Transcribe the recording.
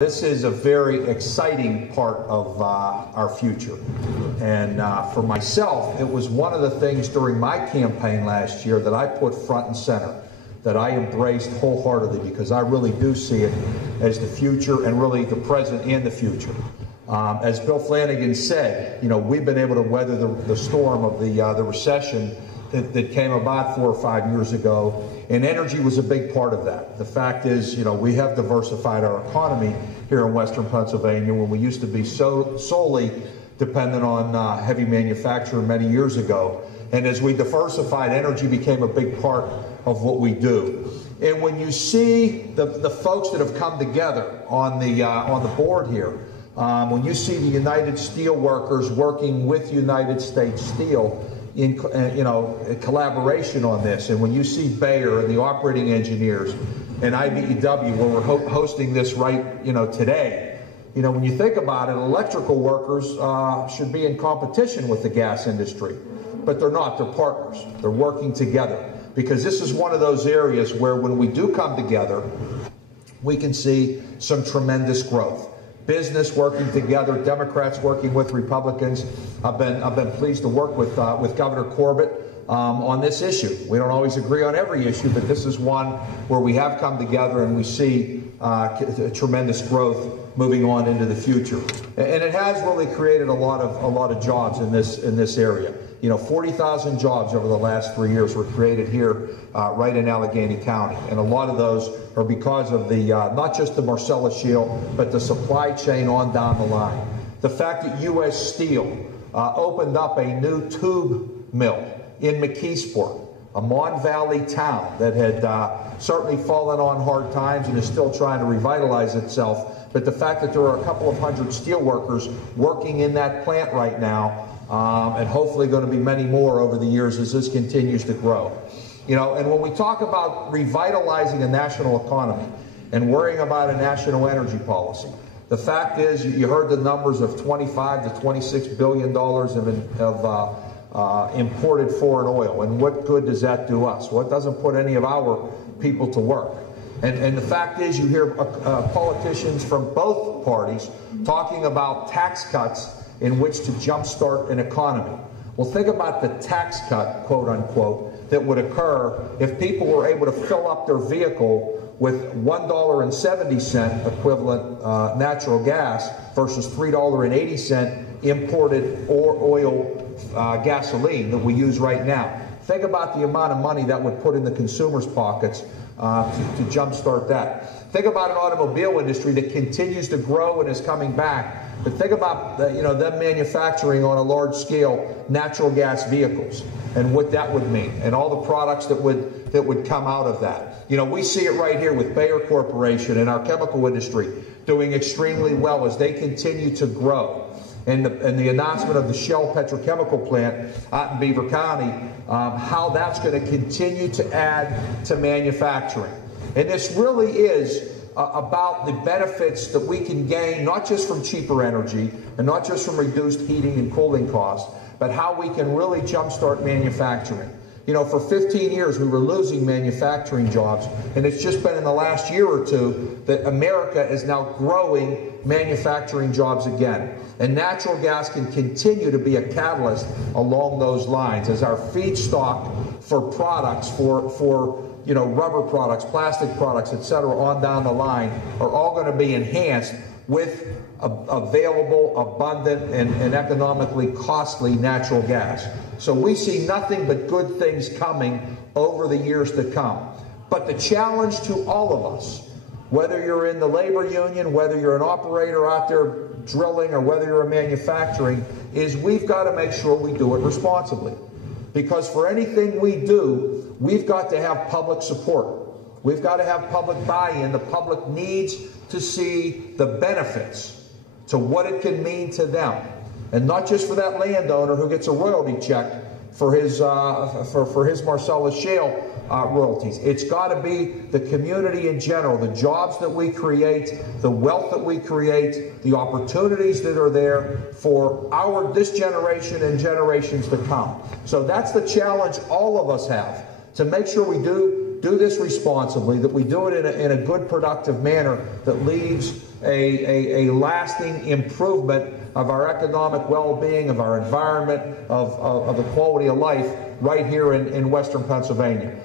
This is a very exciting part of our future. And for myself, it was one of the things during my campaign last year that I put front and center, that I embraced wholeheartedly, because I really do see it as the future and really the present and the future. As Bill Flanagan said, you know, we've been able to weather the storm of the recession that came about 4 or 5 years ago, and energy was a big part of that. The fact is, you know, we have diversified our economy here in Western Pennsylvania when we used to be solely dependent on heavy manufacturing many years ago. And as we diversified, energy became a big part of what we do. And when you see the folks that have come together on the board here, when you see the United Steelworkers working with United States Steel in collaboration on this, and when you see Bayer and the operating engineers and IBEW, where we're hosting this right today, when you think about it, electrical workers should be in competition with the gas industry, but they're not. They're partners. They're working together, because this is one of those areas where when we do come together, we can see some tremendous growth. Business working together, Democrats working with Republicans. I've been pleased to work with Governor Corbett on this issue. We don't always agree on every issue, but this is one where we have come together and we see tremendous growth moving on into the future. And it has really created a lot of jobs in this area. 40,000 jobs over the last 3 years were created here right in Allegheny County. And a lot of those are because of the, not just the Marcellus Shale, but the supply chain on down the line. The fact that U.S. Steel opened up a new tube mill in McKeesport, a Mon Valley town that had certainly fallen on hard times and is still trying to revitalize itself. But the fact that there are a couple of hundred steel workers working in that plant right now, and hopefully going to be many more over the years as this continues to grow. And when we talk about revitalizing a national economy and worrying about a national energy policy, the fact is, you heard the numbers of $25 to $26 billion of imported foreign oil. And what good does that do us? Well, it doesn't put any of our people to work. And the fact is, you hear politicians from both parties talking about tax cuts in which to jumpstart an economy. Well, think about the tax cut, quote unquote, that would occur if people were able to fill up their vehicle with $1.70 equivalent natural gas versus $3.80 imported oil gasoline that we use right now. Think about the amount of money that would put in the consumers' pockets to jumpstart that. Think about an automobile industry that continues to grow and is coming back. But think about them manufacturing on a large scale natural gas vehicles and what that would mean, and all the products that would come out of that. We see it right here with Bayer Corporation and our chemical industry doing extremely well as they continue to grow. And the announcement of the Shell petrochemical plant out in Beaver County, how that's going to continue to add to manufacturing. And this really is about the benefits that we can gain, not just from cheaper energy and not just from reduced heating and cooling costs, but how we can really jumpstart manufacturing. For 15 years we were losing manufacturing jobs, and it's just been in the last year or two that America is now growing manufacturing jobs again. And natural gas can continue to be a catalyst along those lines as our feedstock for products, for rubber products, plastic products, etc., on down the line are all going to be enhanced with available, abundant, and economically costly natural gas. So we see nothing but good things coming over the years to come. But the challenge to all of us, whether you're in the labor union, whether you're an operator out there drilling, or whether you're a manufacturing, is we've got to make sure we do it responsibly. Because for anything we do, we've got to have public support. We've got to have public buy-in. The public needs to see the benefits to what it can mean to them. And not just for that landowner who gets a royalty check for his Marcellus Shale royalties. It's got to be the community in general, the jobs that we create, the wealth that we create, the opportunities that are there for this generation and generations to come. So that's the challenge all of us have, to make sure we do do this responsibly, that we do it in a good, productive manner that leaves a lasting improvement of our economic well-being, of our environment, of the quality of life right here in Western Pennsylvania.